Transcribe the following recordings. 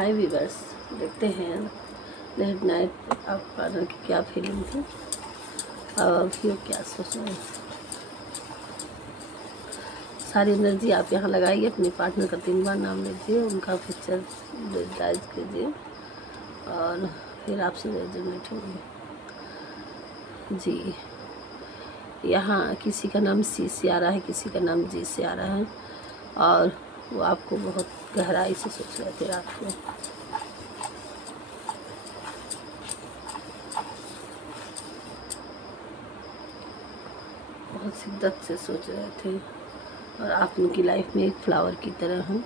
हाय viewers, देखते हैं late night आप पार्टनर की क्या फीलिंग थी और क्यों क्या सोच रहे हैं। सारी एनर्जी आप यहाँ लगाइए, अपने पार्टनर का 3 बार नाम लीजिए, उनका पिक्चर विजुअलाइज कीजिए और फिर आपसे रेजोनेट होंगे। जी, यहाँ किसी का नाम सी से आ रहा है, किसी का नाम जी से आ रहा है और वो आपको बहुत गहराई से सोच रहे थे रात को। बहुत शिद्दत से सोच रहे थे और आप उनकी लाइफ में एक फ्लावर की तरह हैं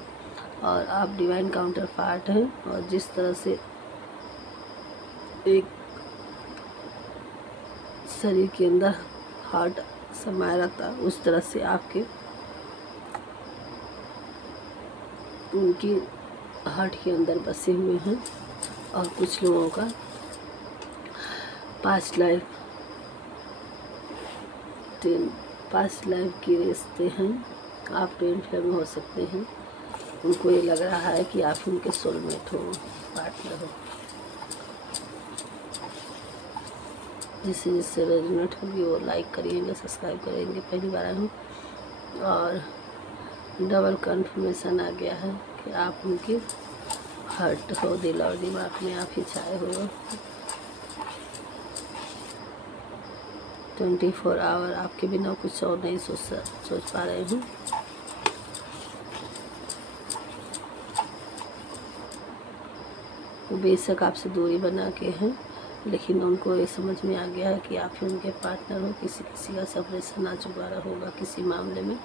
और आप डिवाइन काउंटर पार्ट हैं। और जिस तरह से एक शरीर के अंदर हार्ट समाया रहता, उस तरह से आपके उनकी हार्ट के अंदर बसे हुए हैं। और कुछ लोगों का पास्ट लाइफ की रिश्ते हैं, आप ट्विन फ्लेम में हो सकते हैं। उनको ये लग रहा है कि आप उनके सोलमेट हो, पार्टनर हो। जिससे रेजोनेट होगी वो लाइक करिएगा, सब्सक्राइब करेंगे, पहली बार आए हूँ। और डबल कंफर्मेशन आ गया है कि आप उनकी हार्ट हो, दिल और दिमाग में आप ही छाए हो। 24 आवर आपके बिना कुछ और नहीं सोच पा रहे हूँ। वो बेशक आपसे दूरी बना के हैं, लेकिन उनको ये समझ में आ गया है कि आप ही उनके पार्टनर हो। किसी का सेपरेशन आ चुका होगा किसी मामले में।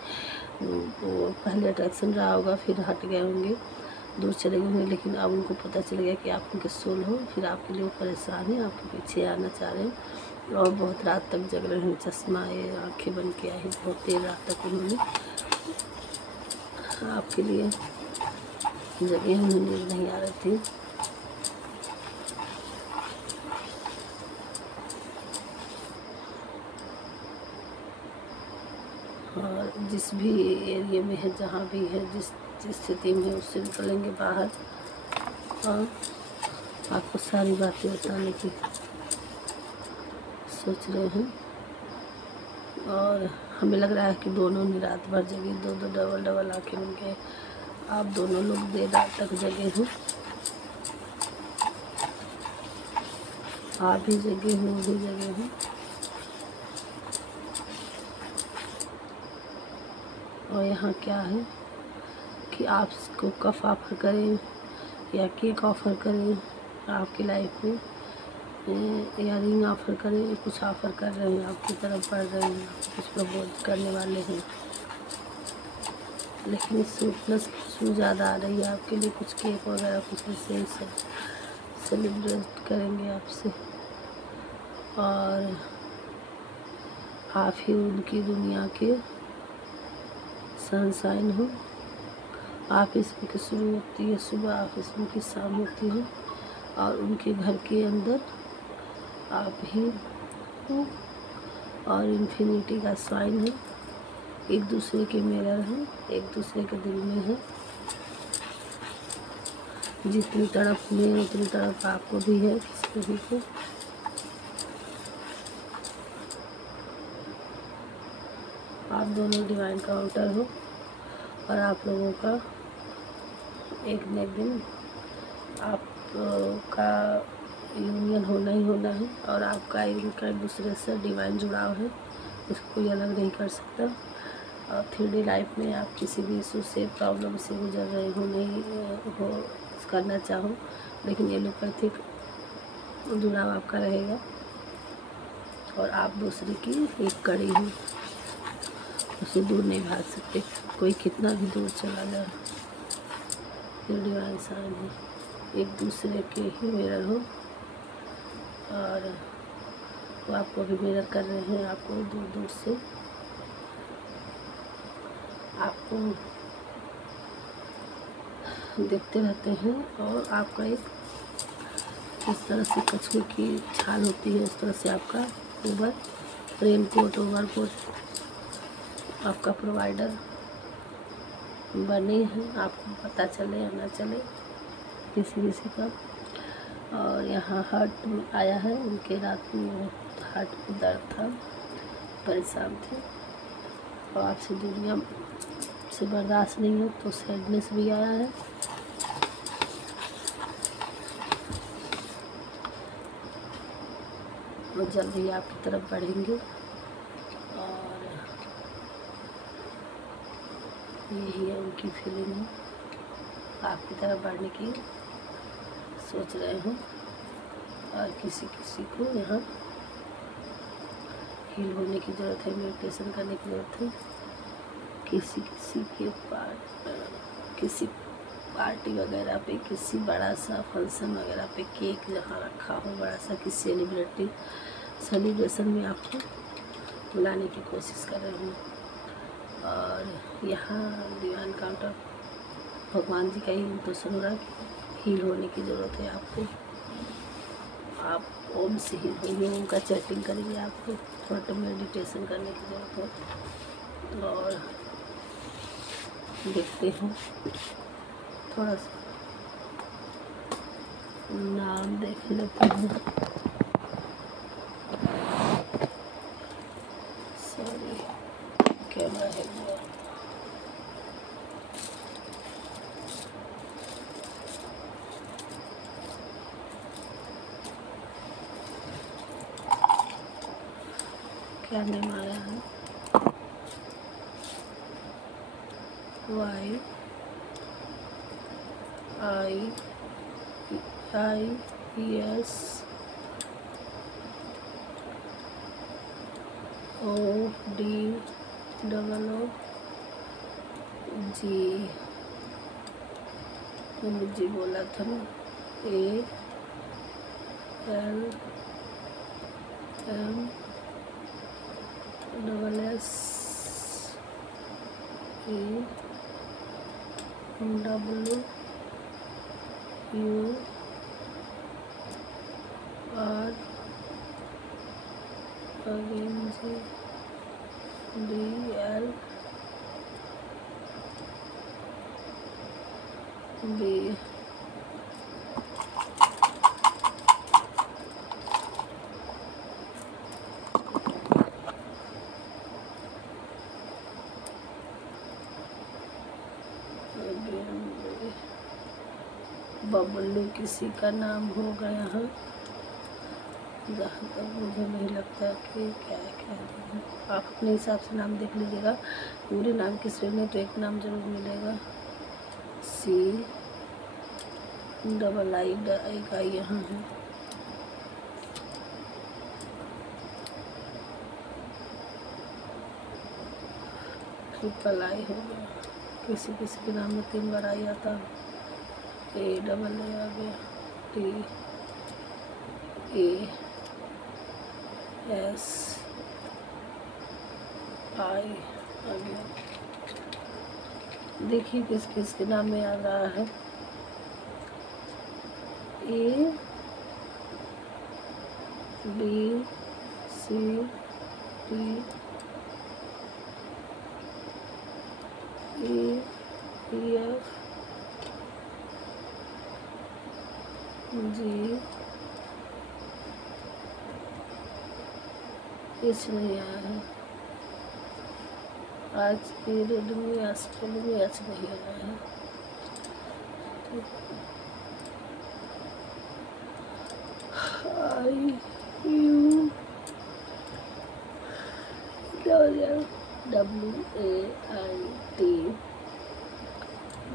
वो पहले अट्रैक्शन रहा होगा, फिर हट गए होंगे, दूर चले गए होंगे, लेकिन अब उनको पता चल गया कि आप उनके सोल हो। फिर आपके लिए वो परेशान है, आपके पीछे आना चाह रहे हैं और बहुत रात तक जग रहे हैं। चश्मा ये आँखें बंद किया है, बहुत देर रात तक उन्होंने आपके लिए जगह, उन्हें नींद नहीं आ रही थी। और जिस भी एरिया में है, जहाँ भी है, जिस स्थिति में है, उससे निकलेंगे बाहर और आपको सारी बातें बताने की सोच रहे हैं। और हमें लग रहा है कि दोनों ने रात भर जगे, दो डबल आंखें बन के आप दोनों लोग देर रात तक जगे हैं। आप भी जगे हैं, वो भी जगे हैं। और यहाँ क्या है कि आप इसको कफ ऑफर करें या केक ऑफर करें, आपकी लाइफ में या रिंग ऑफर करें, कुछ ऑफर कर रहे हैं, आपकी तरफ बढ़ रहे हैं, कुछ प्रपोज करने वाले हैं। लेकिन स्वीटनेस खुशबू ज़्यादा आ रही है आपके लिए। कुछ केक वगैरह कुछ ऐसे ही सब सेलिब्रेट करेंगे आपसे और आप ही उनकी दुनिया के सनशाइन हो। आप इसमें की शुरू होती है सुबह, आप इसमें की शाम होती है और उनके घर के अंदर आप ही हो और इन्फिनिटी का साइन है। एक दूसरे के मिरर हैं, एक दूसरे के दिल में है। जितनी तरफ में उतनी तरफ आपको भी है, किसी को। आप दोनों डिवाइन काउंटर हो और आप लोगों का एक न एक दिन आपका यूनियन होना ही होना है और आपका इनका एक दूसरे से डिवाइन जुड़ाव है, इसको कोई अलग नहीं कर सकता। और 3D लाइफ में आप किसी भी इशू से, प्रॉब्लम से गुजर रहे हो, नहीं हो करना चाहो, लेकिन एलोपैथिक जुड़ाव आपका रहेगा और आप दूसरे की एक कड़ी हो, उसे दूर नहीं भाग सकते, कोई कितना भी दूर चला जाए। ये डिवाइन साइन है, एक दूसरे के ही मिरर हो और वो आपको भी मिरर कर रहे हैं। आपको दूर दूर से आपको देखते रहते हैं और आपका एक इस तरह से कछुए की छाल होती है, इस तरह से आपका ऊपर रेन कोट, ओवरकोट आपका प्रोवाइडर बने हैं। आपको पता चले या ना चले, किसी किसी का। और यहाँ हार्ट आया है, उनके रात में बहुत हार्ट में दर्द था, परेशान थे और आपसे दुनिया से बर्दाश्त नहीं हो तो सैडनेस भी आया है। और जल्द ही आपकी तरफ बढ़ेंगे और यही है उनकी फीलिंग है, आपकी तरफ बढ़ने की सोच रहे हूँ। और किसी किसी को यहाँ हील होने की ज़रूरत है, मेडिटेशन करने की ज़रूरत है। किसी किसी के किसी पार्टी वगैरह पे, किसी बड़ा सा फंक्शन वगैरह पे केक जहाँ रखा हो बड़ा सा, किसी सेलिब्रेशन में आपको बुलाने की कोशिश कर रहे हूँ। और यहाँ दीवान काउंटर भगवान जी का ही तो सुन रहा कि हील होने की ज़रूरत है आपको। आप ओम से हील होइए, ओम का चैटिंग करिए, आपको थोड़ा मेडिटेशन करने की ज़रूरत है। और देखते हैं थोड़ा सा नाम देख लेते हैं। सॉरी कैमरा है गया। क्या नाम आया है? YIES ODOOG। जी बोला था ना, ALWURDLB। बबलू किसी का नाम होगा यहाँ, जहाँ तक मुझे नहीं लगता कि क्या है। आप अपने हिसाब से नाम देख लीजिएगा, पूरे नाम किस में तो एक नाम जरूर मिलेगा। CII का यहाँ है। TRIPPLE होगा, किसी किसी के नाम में 3 बार आई आता है। AA आ गया, TASI आ गया। देखिए किस किस के नाम में आ रहा है। ABCDEFG H नहीं आया है आज, ये रेड में स्पेलिंग में H नहीं आया है। IUWAIT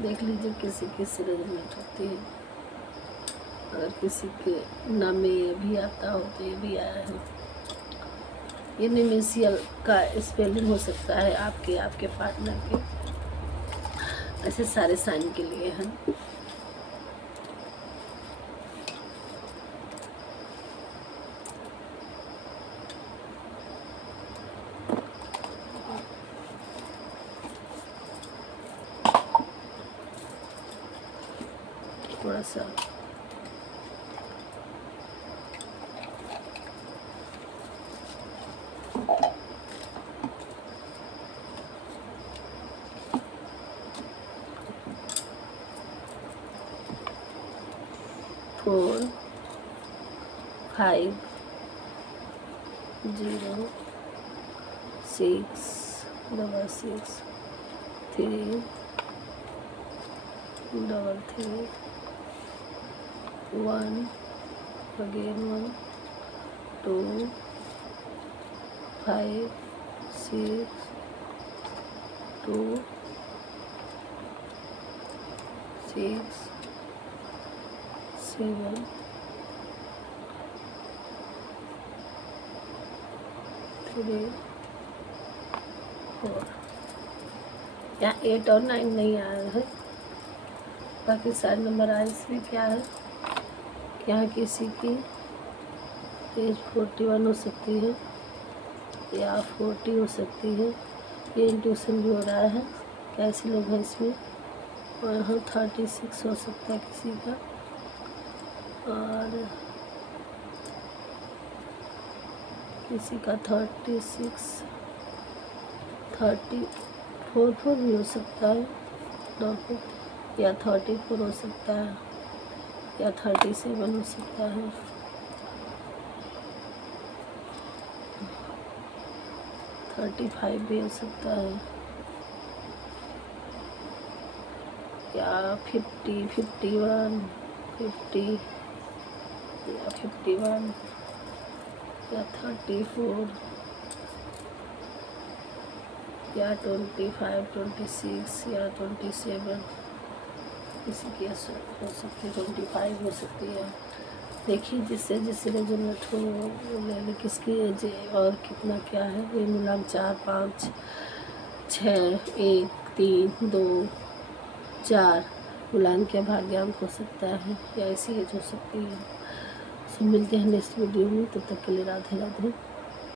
देख लीजिए किसी किसी रेजोनेट होती है। अगर किसी के नाम में ये भी आता हो तो ये भी आया है। ये इनिशियल का स्पेलिंग हो सकता है आपके पार्टनर के, ऐसे सारे साइन के लिए हैं। थोड़ा सा 4 5 0 6 6 3 3 1 again 1 2 5 6 2 6 7 3 4। यहाँ 8 और 9 नहीं आया है, बाकी सारे नंबर आए। इसमें क्या है, यहाँ किसी की एज 41 हो सकती है या 40 हो सकती है। ये इंट्यूशन भी हो रहा है, कैसे लोग हैं इसमें। और यहाँ 36 हो सकता है किसी का, और किसी का 36 34 भी हो सकता है, या 34 हो सकता है, या 37 हो सकता है, या 35 भी हो सकता है, या 50 51 50 या 51 या 34 या 25 26 या 27। किसी की हो सकती है 25 हो सकती है। देखिए जिससे जिससे रेजोनेट हो वो ले ले, किसकी एज और कितना क्या है। ये मिला 4 5 6 1 3 2 4 मुलायम क्या भाग्यांक हो सकता है, या ऐसी एज हो सकती है। सब मिलते हैं नेक्स्ट वीडियो में, तब तक के लिए राधे राधे।